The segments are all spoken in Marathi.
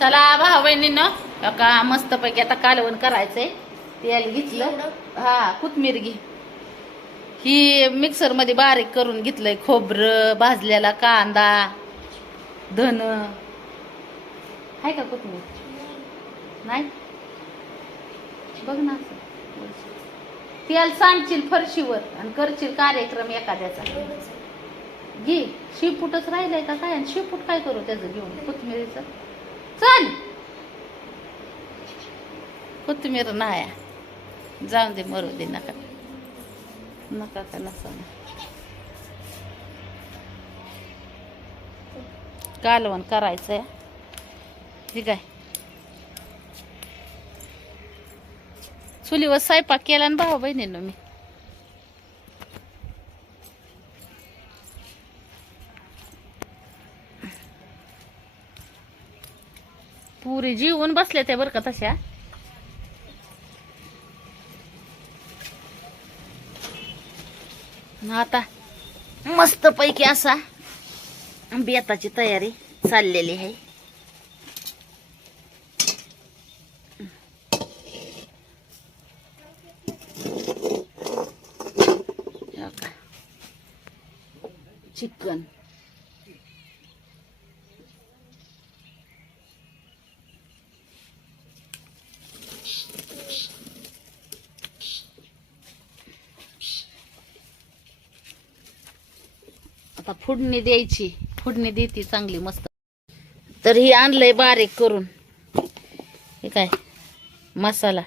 चला भाऊ बहिणीनं का मस्तपैकी आता कालवण करायचंय. तेल घेतलं. हा कोथमीर घे. ही मिक्सरमध्ये बारीक करून घेतलंय खोबरं भाजलेला कांदा धन. आहे का कोथमीर नाही? बघ ना. तेल सांडशील फरशीवर आणि करशील कार्यक्रम एखाद्याचा. घे. शिपूटच राहिलंय का काय? आणि शिपूट काय करू त्याचं घेऊन? कोथमिरीचं चल. कोथमीर नाया. जाऊन दे मरू दे नका. नका का नसा कालवण करायचंय. ठीक आहे. चुलीवर स्वयंपाक केला ना भाऊ बहिणीनं मी. पुरी जीवन बसल्या त्या बरं का तशा? आता मस्त पैकी असा बेताची तयारी चाललेली आहे. चिकन. फोडणी द्यायची. फोडणी देते चांगली मस्त. तर ही आणलंय बारीक करून. हे काय? मसाला.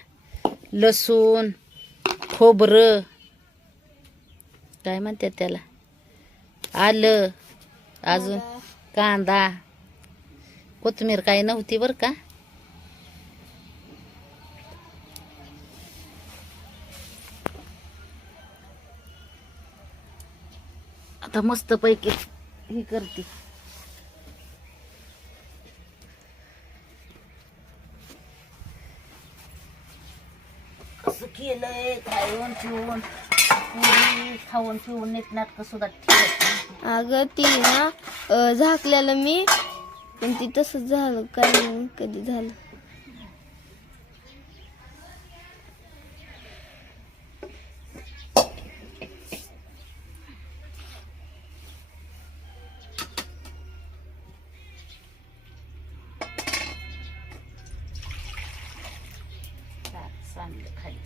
लसूण खोबरं. काय म्हणतात त्याला? आलं. अजून कांदा. कोथिंबीर काही नव्हती बरं का? आता मस्त पैकी ही करते कसं केलंय खाऊन पिऊन पुरी खाऊन पिऊन नीट नाटक सुद्धा ठेवत नाही. अगं ती ना अं, झाकलेलं मी पण ती तसंच झालं काय कधी झालं असं आणलं खाली.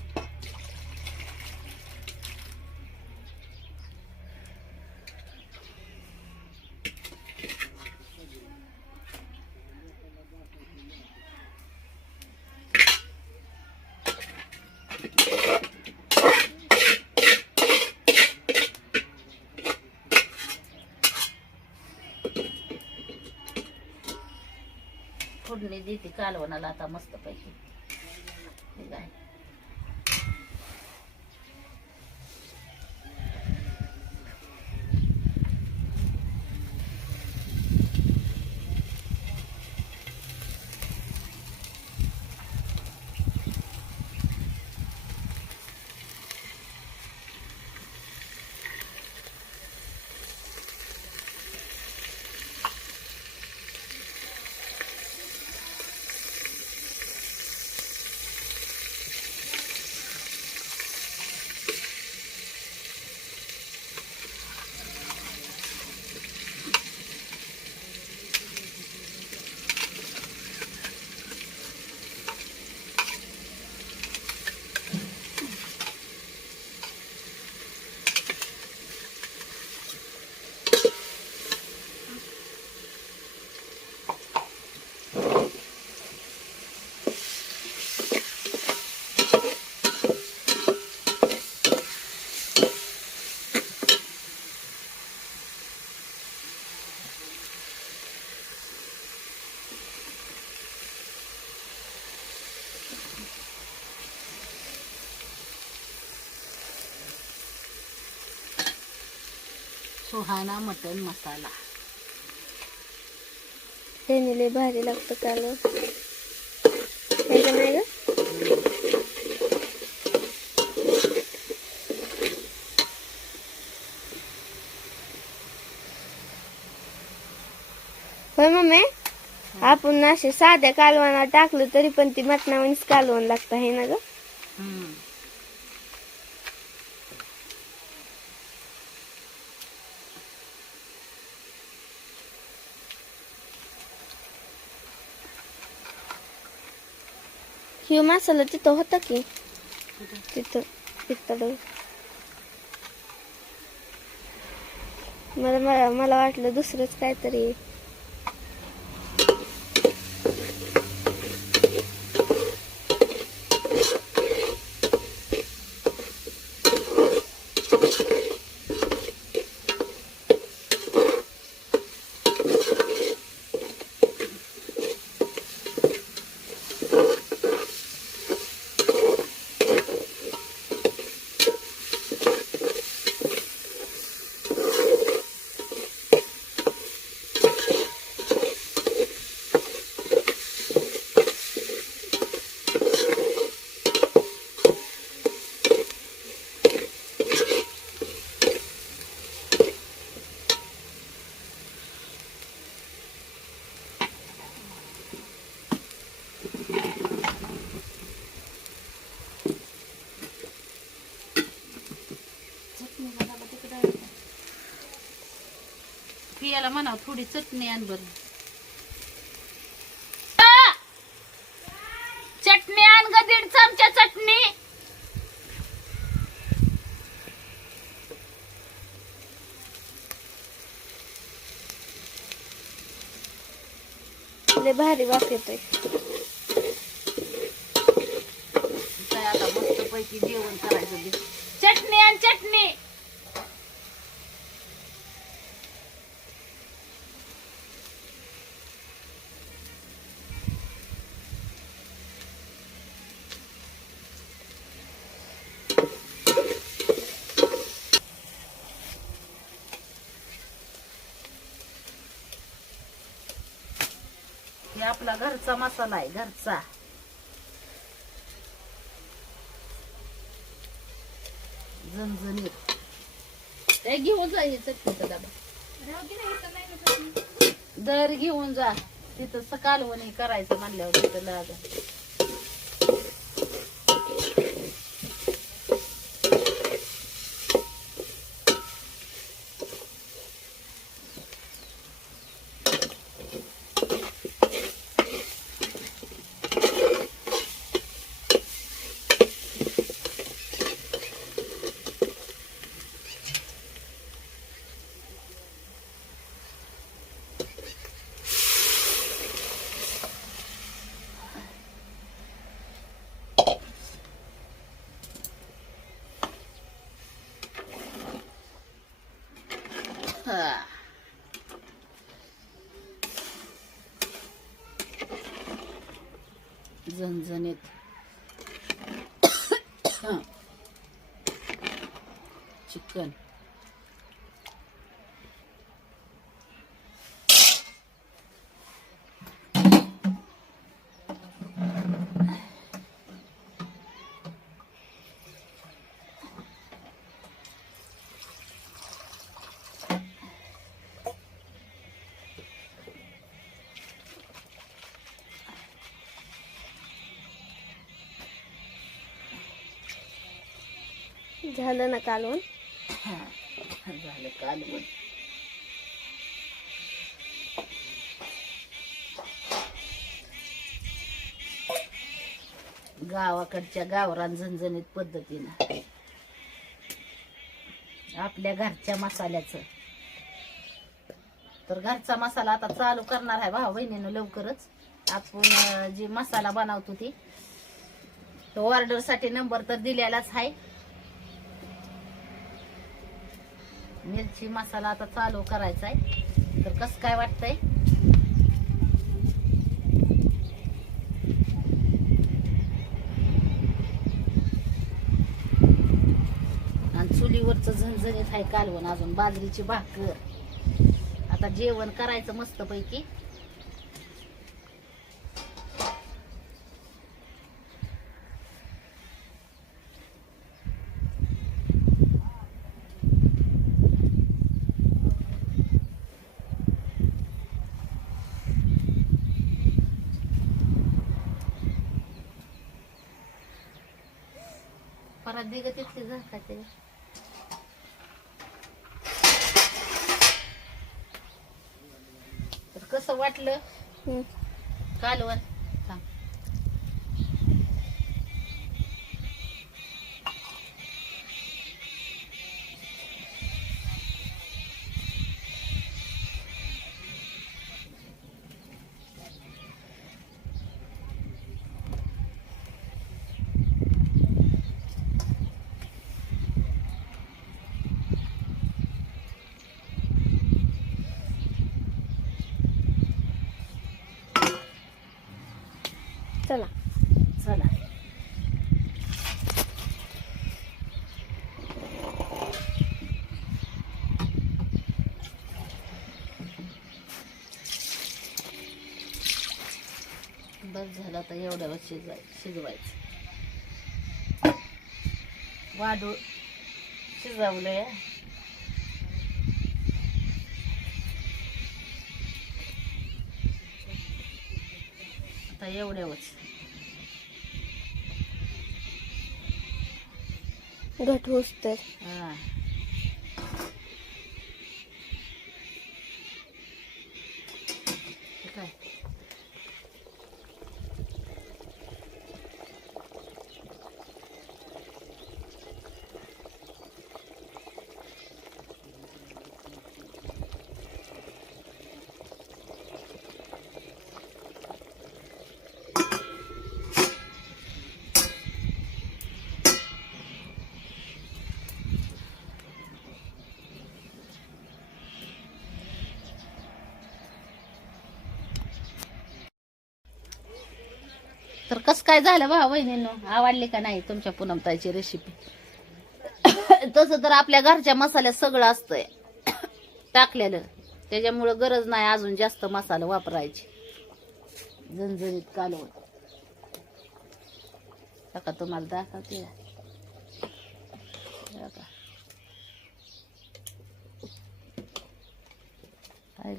फोडणी देते कालवणाला आता मस्त पैकी ठीक आहे सुहाना मटन मसाला. लय भारी लागतं काल. नाही ग? होय मम्मी आपण असे साध्या कालवणात टाकलं तरी पण ती मटणावानीच कालवण लागतं आहे ना ग? ह्यो मसाला तिथं होता की तिथं तिथं मला मला मला वाटलं दुसरंच काहीतरी आहे. पियाला म्हणाव थोडी चटणी आण बर चटणी आण ग दीड चमचा चटणी भारी वास येतोय आता मस्त पैकी जेवण करायचं. चटणी आण चटणी आपला घरचा मसाला आहे घरचा. झणझणीत. ते घेऊन जा हे चटणीचा डबा दर घेऊन जा. तिथं सकाळवणी करायचं म्हणल्यावर तिथं लाग. झणझणीत. चिकन. झालं ना कालवण झालं कालवण गावाकडच्या गावरान झणझणीत पद्धतीनं. आपल्या घरच्या मसाल्याचं. तर घरचा मसाला आता चालू करणार आहे भाऊ बहिणीनं लवकरच. आपण जी मसाला बनवतो ती तो ऑर्डरसाठी नंबर तर दिलेलाच आहे. मिरची मसाला आता चालू करायचा आहे तर कसं काय वाटतंय? आणि चुलीवरचं झणझणीत आहे कालवण अजून बाजरीची भाकर. आता जेवण करायचं मस्त पैकी परत दिगत येते झाकाचे तर कसं वाटलं. कालवण. चला. चला. बस झालं आता एवढ्यावर शिजवाय शिजवायचं. वाढू. शिजवलंय. आता एवढ्यावच घट तर. कसं काय झालं बा वहिनीनं? आवडली का नाही तुमच्या पुनमताईची रेसिपी तसं तर आपल्या घरच्या मसाल्यात सगळं असतंय. टाकलेलं. त्याच्यामुळं गरज नाही अजून जास्त मसाला वापरायची. झणझणीत कालवत का तुम्हाला दाखवते. हे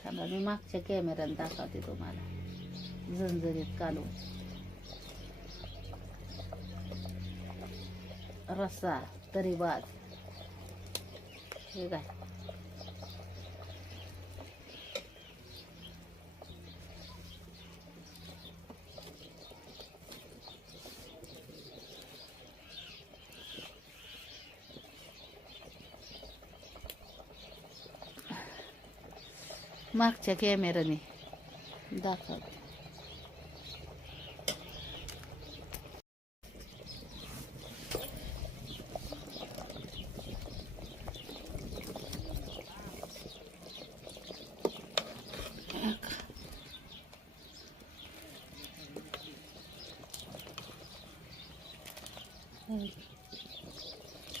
थांबा मी मागच्या कॅमेऱ्यात दाखवते तुम्हाला. झणझणीत कालवून रस्सा तरी हे काय? मागच्या कॅमेराने दाखवते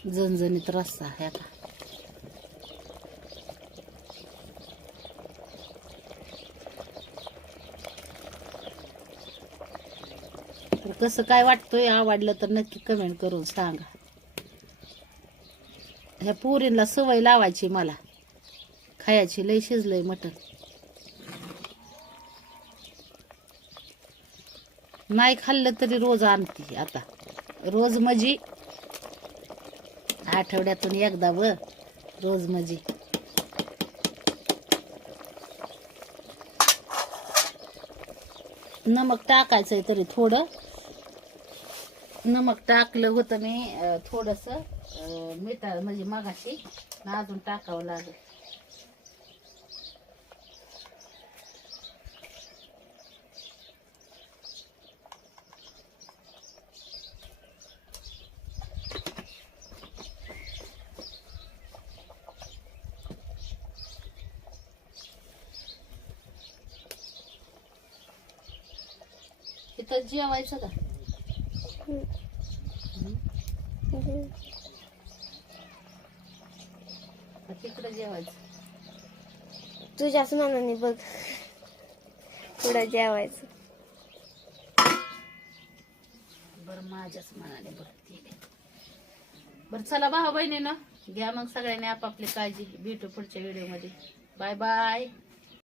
जणजणीत रस्ता ह्या का तर कसं काय वाटतंय आवडलं तर नक्की कमेंट करून सांगा. ह्या पोरींला सवय लावायची मला. खायची लय शिजलंय मटण. नाही खाल्लं तरी रोज आणते आता. रोज मजी आठवड्यातून एकदा व रोज मजी. नमक टाकायचंय तरी थोडं. नमक टाकलं होतं मी थोडंसं अं, मिठा म्हणजे मगाशी अजून टाकावं लागेल. इथं जेवायचं का? का तिकडं जेवायचं. तुझ्याच मनाने बघ. पुढं जेवायचं. बरं माझ्याच मनाने बघते बरं चला भाऊ बहिणीनं घ्या मग सगळ्यांनी आपापली काळजी. भेटू पुढच्या व्हिडिओमध्ये. Bye bye